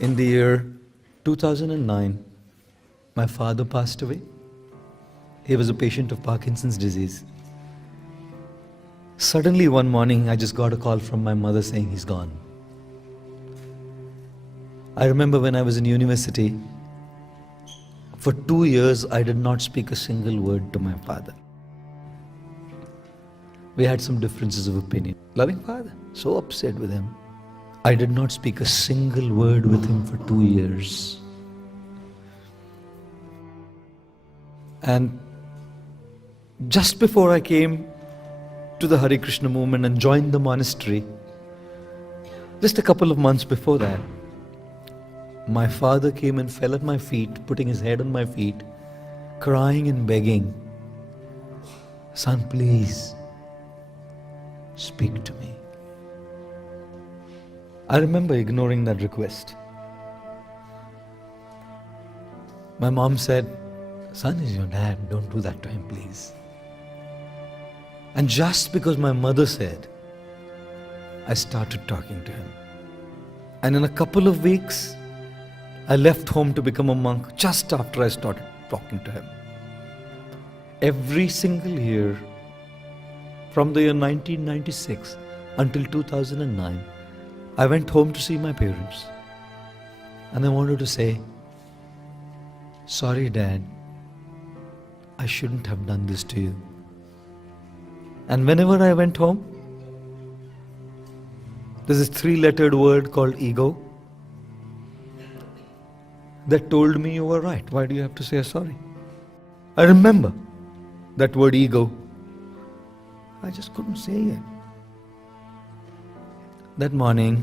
In the year 2009, my father passed away. He was a patient of Parkinson's disease. Suddenly one morning, I just got a call from my mother saying he's gone. I remember when I was in university, for 2 years I did not speak a single word to my father. We had some differences of opinion. Loving father, so upset with him. I did not speak a single word with him for 2 years. And just before I came to the Hare Krishna movement and joined the monastery, just a couple of months before that, my father came and fell at my feet, putting his head on my feet, crying and begging, "Son, please, speak to me." I remember ignoring that request. My mom said, "Son is your dad, don't do that to him, please." And just because my mother said, I started talking to him. And in a couple of weeks, I left home to become a monk just after I started talking to him. Every single year, from the year 1996 until 2009, I went home to see my parents. And I wanted to say, "Sorry, Dad, I shouldn't have done this to you." And whenever I went home, there's this 3-lettered word called ego that told me, "You were right, why do you have to say sorry?" I remember that word ego. I just couldn't say it. That morning,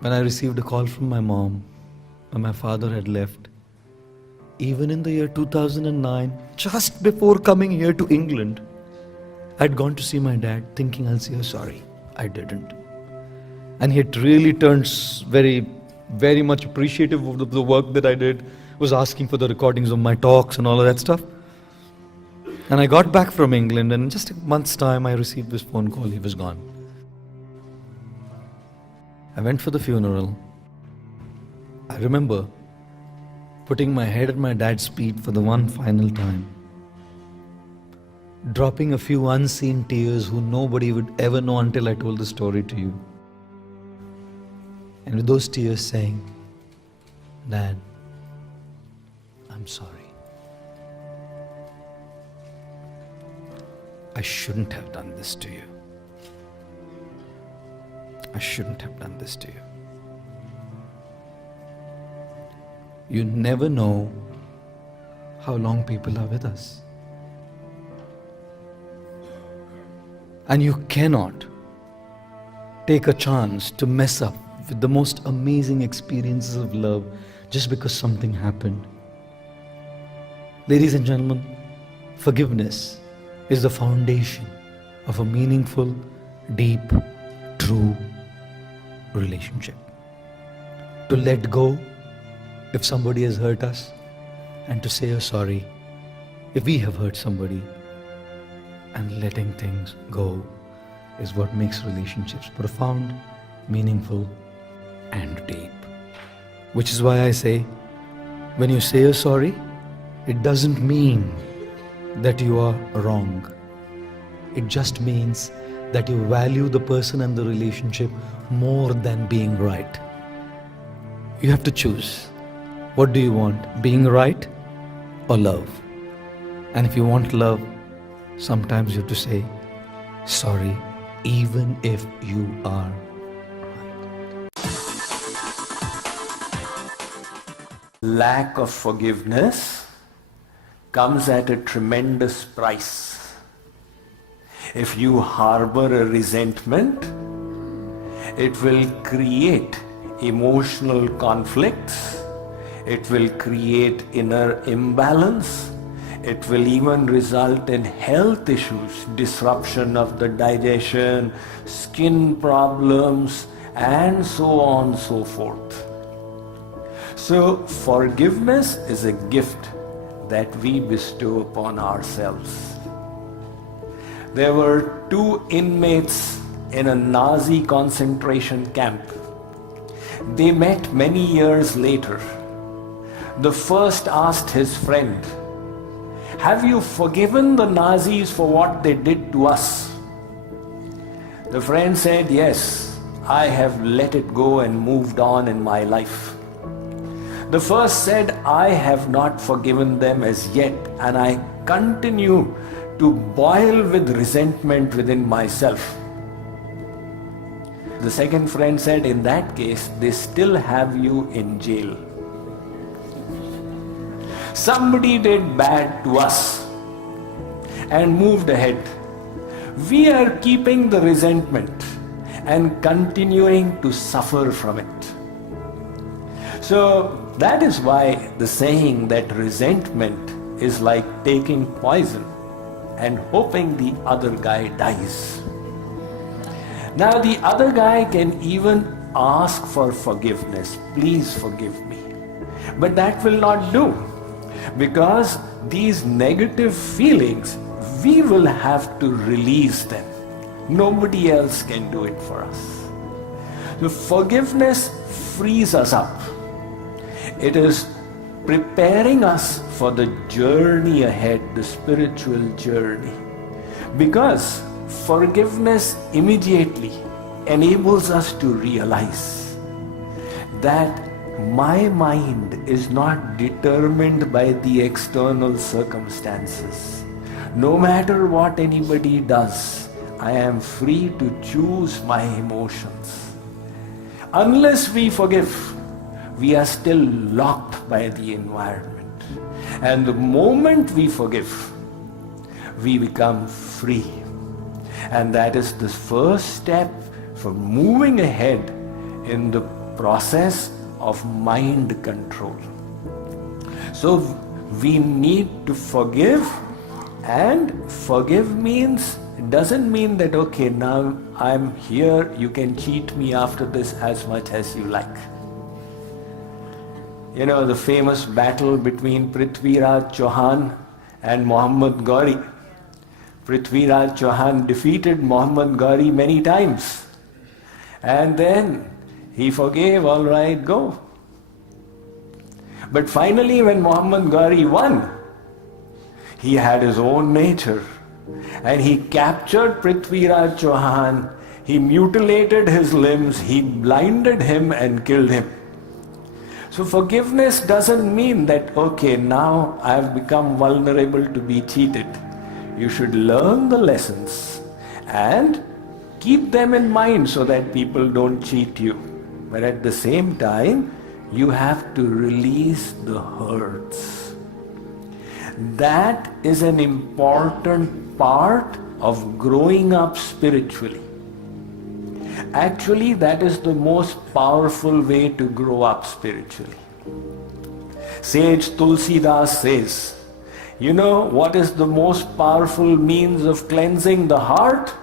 when I received a call from my mom, when my father had left, even in the year 2009, just before coming here to England, I'd gone to see my dad thinking I'll say sorry. I didn't. And he had really turned very much appreciative of the work that I did, was asking for the recordings of my talks and all of that stuff. And I got back from England, and in just a month's time, I received this phone call. He was gone. I went for the funeral. I remember putting my head at my dad's feet for the one final time, dropping a few unseen tears who nobody would ever know until I told the story to you. And with those tears saying, "Dad, I'm sorry. I shouldn't have done this to you. I shouldn't have done this to you." You never know how long people are with us. And you cannot take a chance to mess up with the most amazing experiences of love just because something happened. Ladies and gentlemen, forgiveness is the foundation of a meaningful, deep, true relationship. To let go if somebody has hurt us, and to say a sorry if we have hurt somebody, and letting things go is what makes relationships profound, meaningful, and deep. Which is why I say, when you say a sorry, it doesn't mean that you are wrong. It just means that you value the person and the relationship more than being right. You have to choose. What do you want? Being right or love? And if you want love, sometimes you have to say sorry, even if you are right. Lack of forgiveness comes at a tremendous price. If you harbor a resentment, it will create emotional conflicts, it will create inner imbalance, it will even result in health issues, disruption of the digestion, skin problems, and so on and so forth. So forgiveness is a gift that we bestow upon ourselves. There were 2 inmates in a Nazi concentration camp. They met many years later. The first asked his friend, "Have you forgiven the Nazis for what they did to us?" The friend said, "Yes, I have let it go and moved on in my life." The first said, "I have not forgiven them as yet, and I continue to boil with resentment within myself." The second friend said, "In that case, they still have you in jail. Somebody did bad to us and moved ahead. We are keeping the resentment and continuing to suffer from it." So that is why the saying that resentment is like taking poison and hoping the other guy dies. Now the other guy can even ask for forgiveness. "Please forgive me." But that will not do, because these negative feelings, we will have to release them. Nobody else can do it for us. So forgiveness frees us up. It is preparing us for the journey ahead, the spiritual journey. Because forgiveness immediately enables us to realize that my mind is not determined by the external circumstances. No matter what anybody does, I am free to choose my emotions. Unless we forgive, we are still locked by the environment. And the moment we forgive, we become free. And that is the first step for moving ahead in the process of mind control. So we need to forgive, and forgive means, it doesn't mean that, okay, now I'm here, you can cheat me after this as much as you like. You know, the famous battle between Prithviraj Chauhan and Muhammad Ghori. Prithviraj Chauhan defeated Muhammad Ghori many times. And then he forgave, all right, go. But finally when Muhammad Ghori won, he had his own nature. And he captured Prithviraj Chauhan, he mutilated his limbs, he blinded him and killed him. So forgiveness doesn't mean that, okay, now I have become vulnerable to be cheated. You should learn the lessons and keep them in mind so that people don't cheat you. But at the same time, you have to release the hurts. That is an important part of growing up spiritually. Actually, that is the most powerful way to grow up spiritually. Sage Tulsidas says, you know what is the most powerful means of cleansing the heart?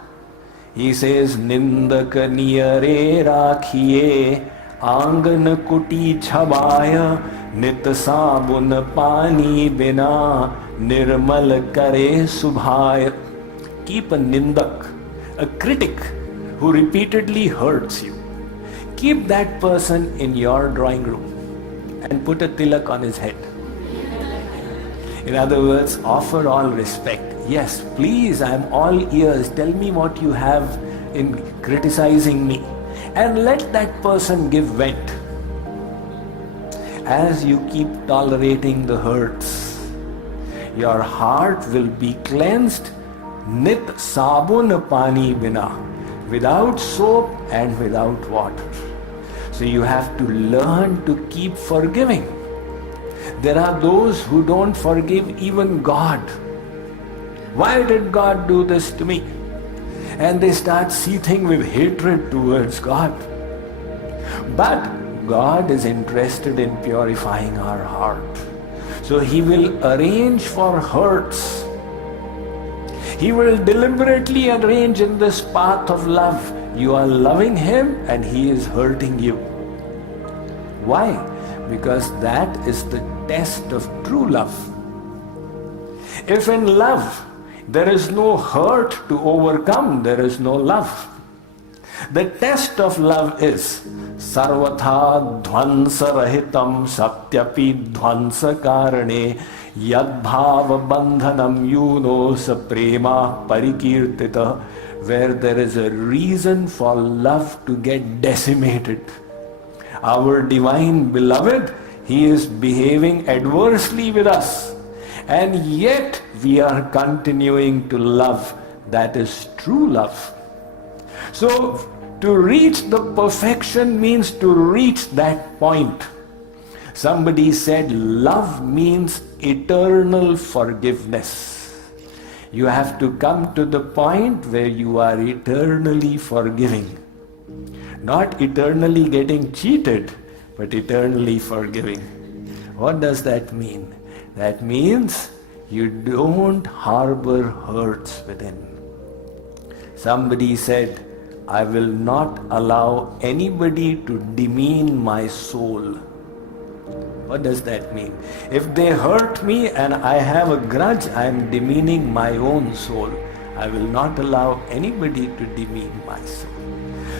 He says, Nindak niyare rakhiye angan kuti chabaya nit sabun pani bina nirmal kare subhaya. Keep a nindak, a critic who repeatedly hurts you. Keep that person in your drawing room and put a tilak on his head. In other words, offer all respect. Yes, please, I am all ears. Tell me what you have in criticizing me. And let that person give vent. As you keep tolerating the hurts, your heart will be cleansed nit sabun pani bina, without soap and without water. So you have to learn to keep forgiving. There are those who don't forgive even God. Why did God do this to me? And they start seething with hatred towards God. But God is interested in purifying our heart. So He will arrange for hurts. He will deliberately arrange in this path of love. You are loving Him and He is hurting you. Why? Because that is the test of true love. If in love there is no hurt to overcome, there is no love. The test of love is sarvatha dhvansa rahitam satyapi dhvansa karane yadbhava bandhanam yuno sa prema parikirtita, where there is a reason for love to get decimated. Our divine beloved, he is behaving adversely with us, and yet we are continuing to love. That is true love. So to reach the perfection means to reach that point. Somebody said love means eternal forgiveness. You have to come to the point where you are eternally forgiving. Not eternally getting cheated, but eternally forgiving. What does that mean? That means you don't harbor hurts within. Somebody said, I will not allow anybody to demean my soul. What does that mean? If they hurt me and I have a grudge, I am demeaning my own soul. I will not allow anybody to demean my soul.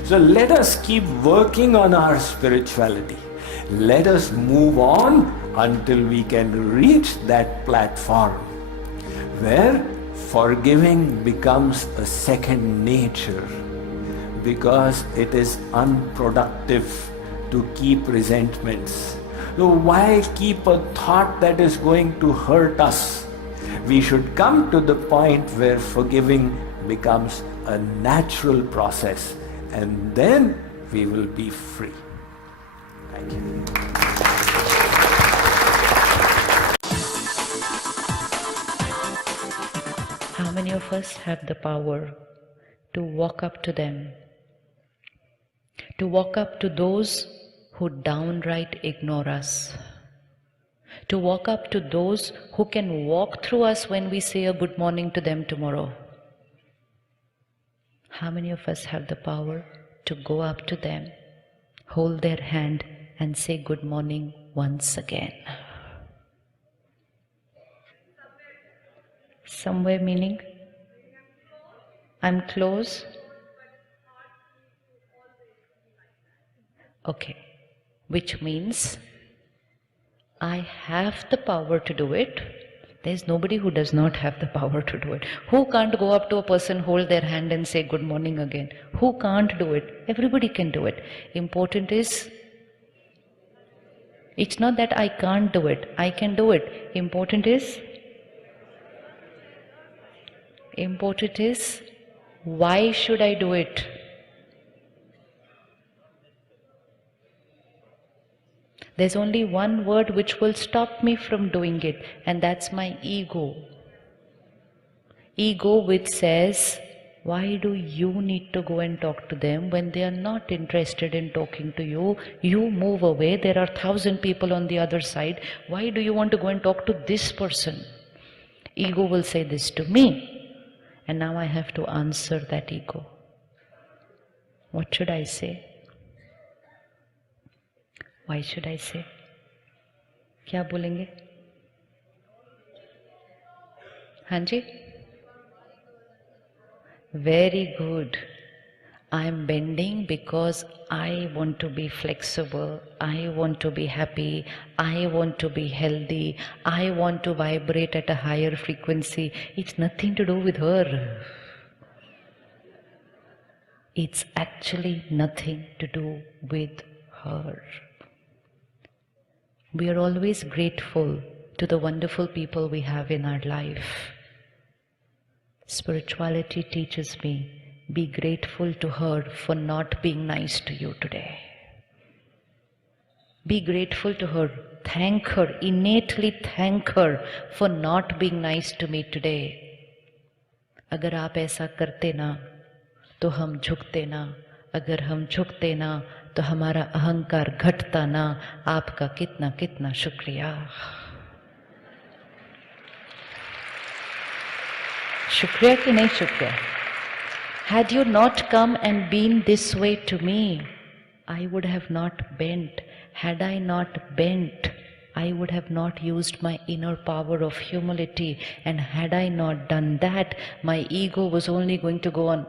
So let us keep working on our spirituality. Let us move on until we can reach that platform where forgiving becomes a second nature, because it is unproductive to keep resentments. So why keep a thought that is going to hurt us? We should come to the point where forgiving becomes a natural process, and then we will be free. Thank you. How many of us have the power to walk up to them? To walk up to those who downright ignore us? To walk up to those who can walk through us when we say a good morning to them tomorrow? How many of us have the power to go up to them, hold their hand and say good morning once again? Somewhere meaning, I'm close. Okay, which means I have the power to do it. There's nobody who does not have the power to do it. Who can't go up to a person, hold their hand and say good morning again? Who can't do it? Everybody can do it. Important is, it's not that I can't do it, I can do it. Important is, why should I do it? There's only one word which will stop me from doing it, and that's my ego. Ego which says, why do you need to go and talk to them when they are not interested in talking to you? You move away, there are 1,000 people on the other side. Why do you want to go and talk to this person? Ego will say this to me, and now I have to answer that ego. What should I say? Why should I say? क्या बोलेंगे? हाँ जी? Very good. I am bending because I want to be flexible, I want to be happy, I want to be healthy, I want to vibrate at a higher frequency. It's nothing to do with her. It's actually nothing to do with her. We are always grateful to the wonderful people we have in our life. Spirituality teaches me, be grateful to her for not being nice to you today. Be grateful to her, thank her, innately thank her for not being nice to me today. अगर आप ऐसा करते ना, तो हम झुकते ना. अगर हम झुकते ना, तो हमारा अहंकार घटता ना. आपका कितना कितना शुक्रिया. शुक्रिया कि नहीं शुक्रिया? Had you not come and been this way to me, I would have not bent. Had I not bent, I would have not used my inner power of humility. And had I not done that, my ego was only going to go on